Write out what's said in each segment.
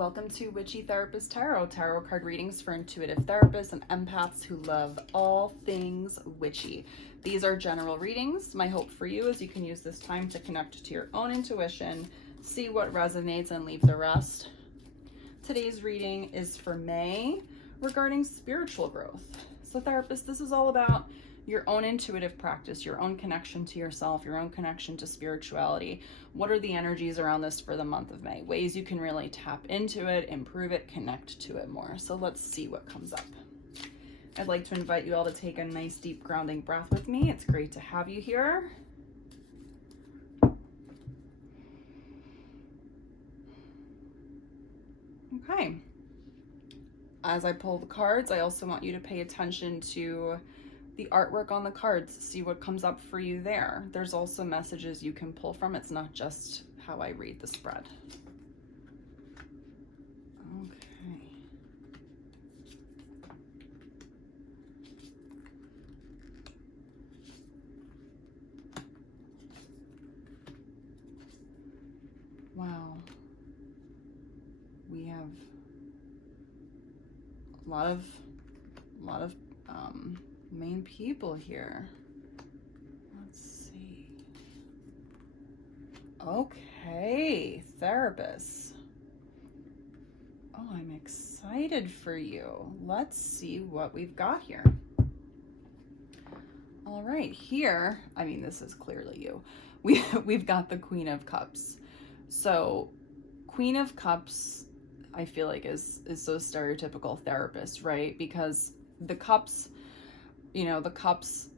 welcome to Witchy Therapist Tarot, tarot card readings for intuitive therapists and empaths who love all things witchy. These are general readings. My hope for you is you can use this time to connect to your own intuition, see what resonates, and leave the rest. Today's reading is for May regarding spiritual growth. So therapists, this is all about your own intuitive practice, your own connection to yourself, your own connection to spirituality. What are the energies around this for the month of May? Ways you can really tap into it, improve it, connect to it more. So let's see what comes up. I'd like to invite you all to take a nice deep grounding breath with me. It's great to have you here. Okay. As I pull the cards, I also want you to pay attention to the artwork on the cards, see what comes up for you there. There's also messages you can pull from. It's not just how I read the spread. Okay. Wow. We have a lot of main people here. Let's see. Okay, therapists. Oh, I'm excited for you. Let's see what we've got here. All right, here, I mean, this is clearly you. We've got the Queen of Cups. So, Queen of Cups, I feel like is so stereotypical therapist, right? Because the cups, you know, the cups,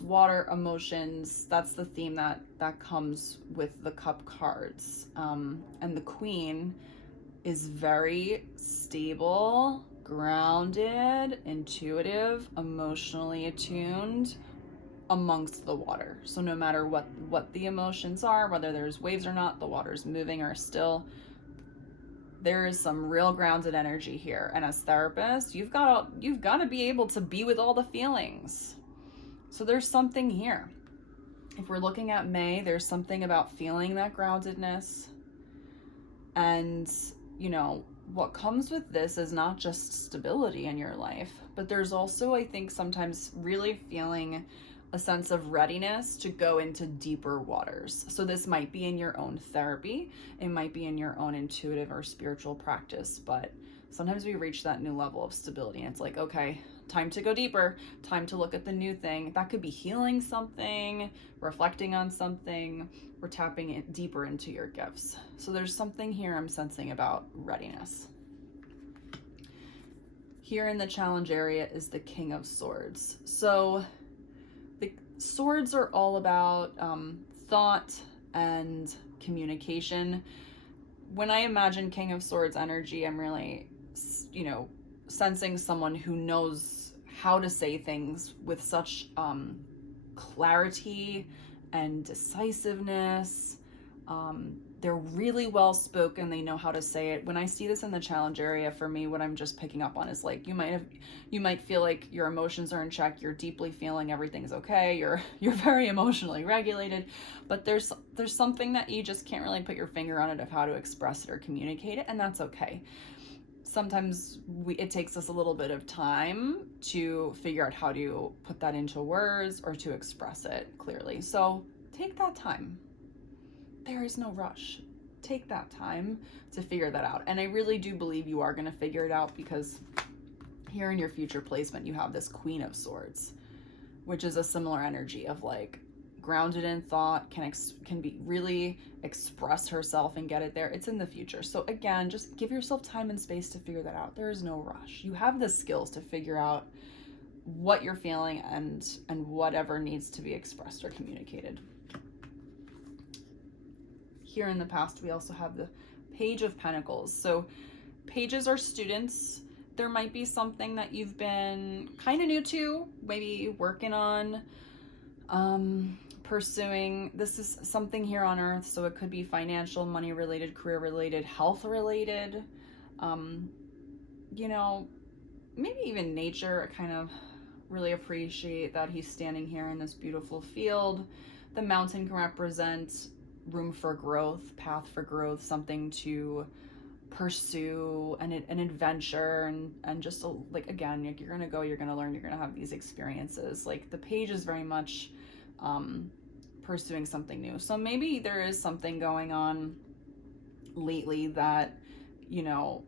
water, emotions, that's the theme that comes with the cup cards. And the Queen is very stable, grounded, intuitive, emotionally attuned amongst the water. So no matter what the emotions are, whether there's waves or not, the water's moving or still, there is some real grounded energy here. And as therapists, you've got to be able to be with all the feelings. So there's something here. If we're looking at May, there's something about feeling that groundedness. And, you know, what comes with this is not just stability in your life, but there's also, I think, sometimes really feeling a sense of readiness to go into deeper waters. So this might be in your own therapy, it might be in your own intuitive or spiritual practice, but sometimes we reach that new level of stability and it's like, okay, time to go deeper, time to look at the new thing. That could be healing something, reflecting on something, or tapping it deeper into your gifts. So there's something here I'm sensing about readiness. Here in the challenge area is the King of Swords. So the swords are all about thought and communication. When I imagine King of Swords energy, I'm really, you know, sensing someone who knows how to say things with such clarity and decisiveness. They're really well spoken. They know how to say it. When I see this in the challenge area, for me, what I'm just picking up on is like, you might feel like your emotions are in check. You're deeply feeling everything's okay. You're very emotionally regulated, but there's something that you just can't really put your finger on it of how to express it or communicate it, and that's okay. Sometimes it takes us a little bit of time to figure out how to put that into words or to express it clearly. So take that time. There is no rush. Take that time to figure that out. And I really do believe you are going to figure it out, because here in your future placement, you have this Queen of Swords, which is a similar energy of like grounded in thought, can be really express herself and get it there. It's in the future. So again, just give yourself time and space to figure that out. There is no rush. You have the skills to figure out what you're feeling and whatever needs to be expressed or communicated. Here in the past, we also have the Page of Pentacles. So pages are students. There might be something that you've been kind of new to, maybe working on, pursuing. This is something here on earth, so it could be financial, money related, career related, health related, you know, maybe even nature. I kind of really appreciate that he's standing here in this beautiful field. The mountain can represent room for growth, path for growth, something to pursue an adventure and just like, again, like, you're gonna go, you're gonna learn, you're gonna have these experiences. Like, the page is very much pursuing something new. So maybe there is something going on lately that, you know,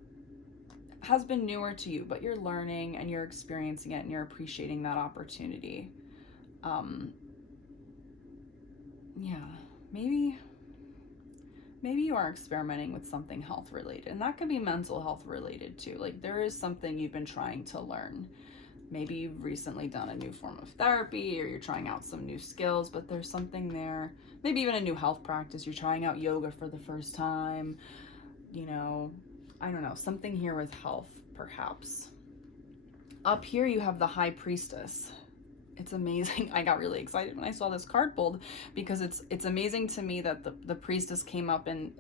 has been newer to you, but you're learning and you're experiencing it and you're appreciating that opportunity. Yeah, maybe you are experimenting with something health related, and that could be mental health related too. Like, there is something you've been trying to learn. Maybe you've recently done a new form of therapy, or you're trying out some new skills, but there's something there. Maybe even a new health practice. You're trying out yoga for the first time. You know, I don't know, something here with health, perhaps. Up here you have the High Priestess. It's amazing. I got really excited when I saw this card pulled, because it's amazing to me that the priestess came up in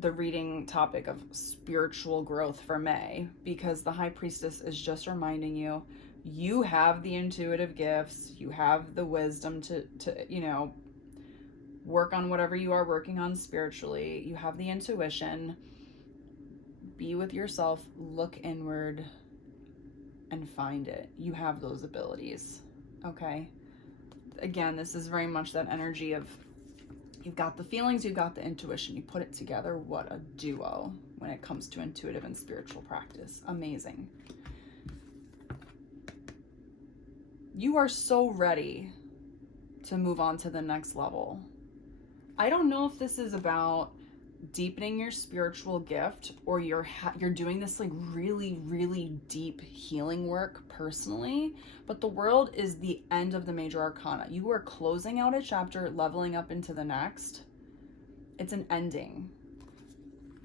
the reading topic of spiritual growth for May, because the High Priestess is just reminding you, you have the intuitive gifts, you have the wisdom to you know, work on whatever you are working on spiritually. You have the intuition. Be with yourself, look inward, and find it. You have those abilities, okay? Again, this is very much that energy of, you've got the feelings, you've got the intuition, you put it together. What a duo when it comes to intuitive and spiritual practice. Amazing. You are so ready to move on to the next level. I don't know if this is about deepening your spiritual gift, or you're doing this like really, really deep healing work personally, but the world is the end of the major arcana. You are closing out a chapter, leveling up into the next. It's an ending.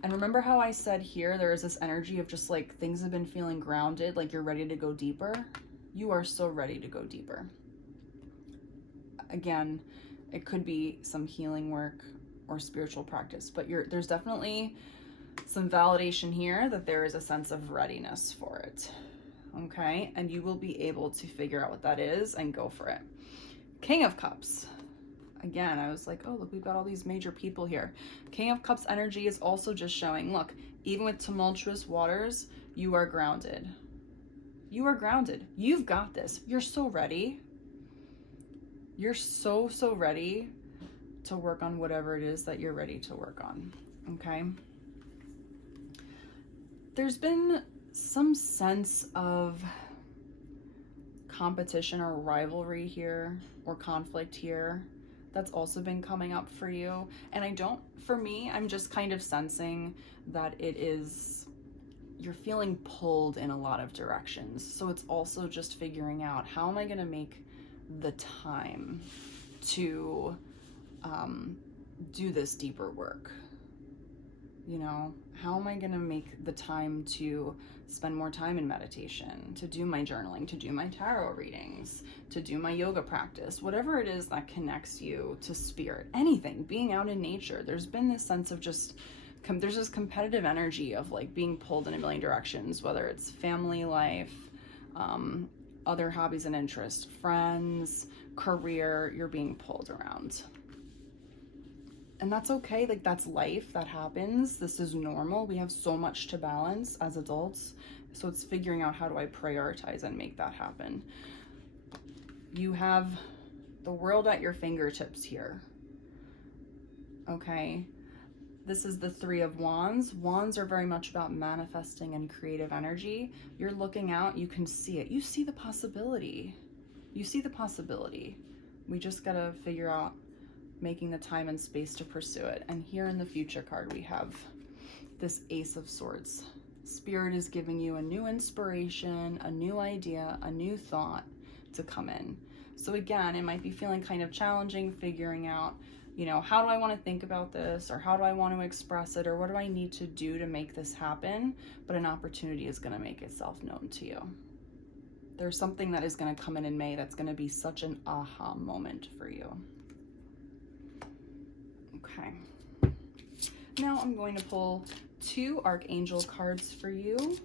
And remember how I said here there is this energy of just like things have been feeling grounded, like you're ready to go deeper? You are so ready to go deeper. Again, it could be some healing work or spiritual practice, but there's definitely some validation here that there is a sense of readiness for it, okay? And you will be able to figure out what that is and go for it. King of Cups. Again, I was like, oh, look, we've got all these major people here. King of Cups energy is also just showing, look, even with tumultuous waters, you are grounded. You are grounded. You've got this. You're so ready. You're so ready to work on whatever it is that you're ready to work on, okay? There's been some sense of competition or rivalry here, or conflict here, that's also been coming up for you. And I'm just kind of sensing that you're feeling pulled in a lot of directions. So it's also just figuring out, how am I gonna make the time to do this deeper work? You know, how am I going to make the time to spend more time in meditation, to do my journaling, to do my tarot readings, to do my yoga practice, whatever it is that connects you to spirit, anything, being out in nature. There's been this sense of just, there's this competitive energy of like being pulled in a million directions, whether it's family life, other hobbies and interests, friends, career, you're being pulled around. And that's okay, like that's life, that happens. This is normal. We have so much to balance as adults. So it's figuring out, how do I prioritize and make that happen? You have the world at your fingertips here. Okay. This is the Three of Wands. Wands are very much about manifesting and creative energy. You're looking out, you can see it. You see the possibility. You see the possibility. We just gotta figure out making the time and space to pursue it. And here in the Future card, we have this Ace of Swords. Spirit is giving you a new inspiration, a new idea, a new thought to come in. So again, it might be feeling kind of challenging, figuring out, you know, how do I want to think about this, or how do I want to express it, or what do I need to do to make this happen? But an opportunity is going to make itself known to you. There's something that is going to come in May that's going to be such an aha moment for you. Okay. Now I'm going to pull 2 Archangel cards for you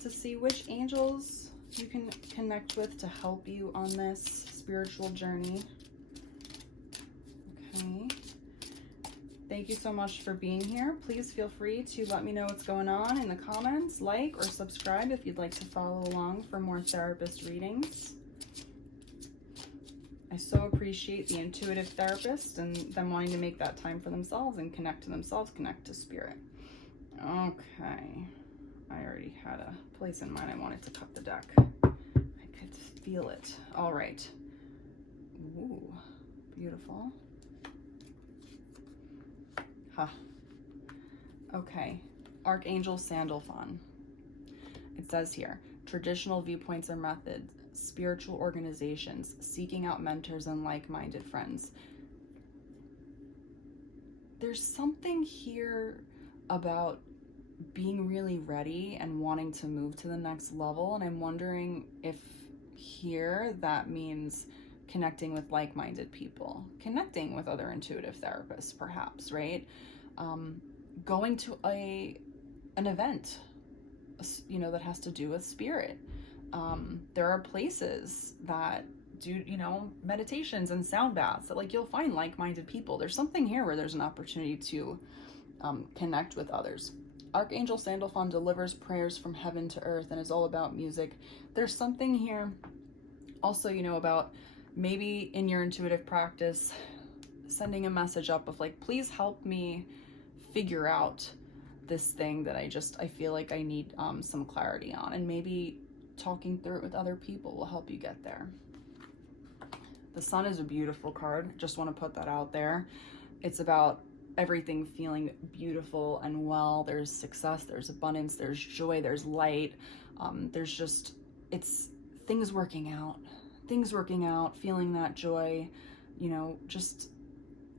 to see which angels you can connect with to help you on this spiritual journey. Okay. Thank you so much for being here. Please feel free to let me know what's going on in the comments, like or subscribe if you'd like to follow along for more therapist readings. I so appreciate the intuitive therapist and them wanting to make that time for themselves and connect to themselves, connect to spirit. Okay. I already had a place in mind I wanted to cut the deck. I could feel it. All right. Ooh, beautiful. Huh. Okay. Archangel Sandalphon. It says here, traditional viewpoints or methods, spiritual organizations, seeking out mentors and like-minded friends. There's something here about being really ready and wanting to move to the next level, and I'm wondering if here that means connecting with like-minded people, connecting with other intuitive therapists perhaps, right? Going to an event, you know, that has to do with spirit. There are places that do, you know, meditations and sound baths that, like, you'll find like-minded people. There's something here where there's an opportunity to connect with others. Archangel Sandalphon delivers prayers from heaven to earth and is all about music. There's something here also, you know, about maybe in your intuitive practice, sending a message up of like, please help me figure out this thing that I feel like I need some clarity on, and maybe talking through it with other people will help you get there. The Sun is a beautiful card. Just want to put that out there. It's about everything feeling beautiful and well. There's success, there's abundance, there's joy, there's light. There's just, it's things working out, feeling that joy, you know, just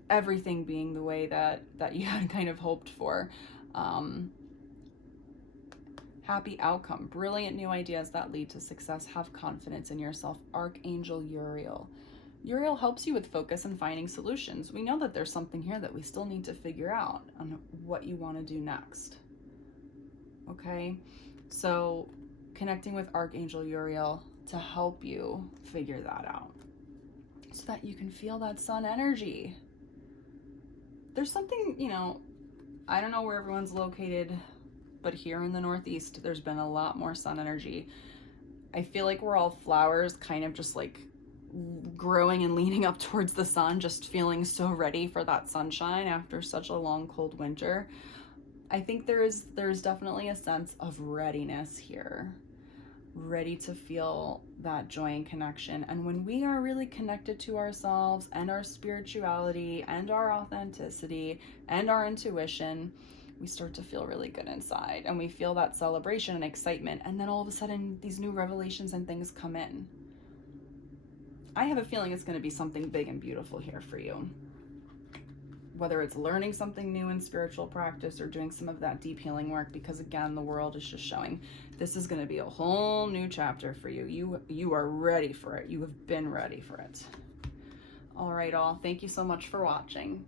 everything being the way that you had kind of hoped for. Happy outcome, brilliant new ideas that lead to success, have confidence in yourself. Archangel Uriel. Uriel helps you with focus and finding solutions. We know that there's something here that we still need to figure out on what you want to do next. Okay, so connecting with Archangel Uriel to help you figure that out so that you can feel that sun energy. There's something, you know, I don't know where everyone's located, but here in the Northeast, there's been a lot more sun energy. I feel like we're all flowers, kind of just like growing and leaning up towards the sun, just feeling so ready for that sunshine after such a long, cold winter. I think there's definitely a sense of readiness here, ready to feel that joy and connection. And when we are really connected to ourselves and our spirituality and our authenticity and our intuition, we start to feel really good inside, and we feel that celebration and excitement. And then all of a sudden, these new revelations and things come in. I have a feeling it's going to be something big and beautiful here for you. Whether it's learning something new in spiritual practice or doing some of that deep healing work, because again, the world is just showing this is going to be a whole new chapter for you. You are ready for it. You have been ready for it. All right, all. Thank you so much for watching.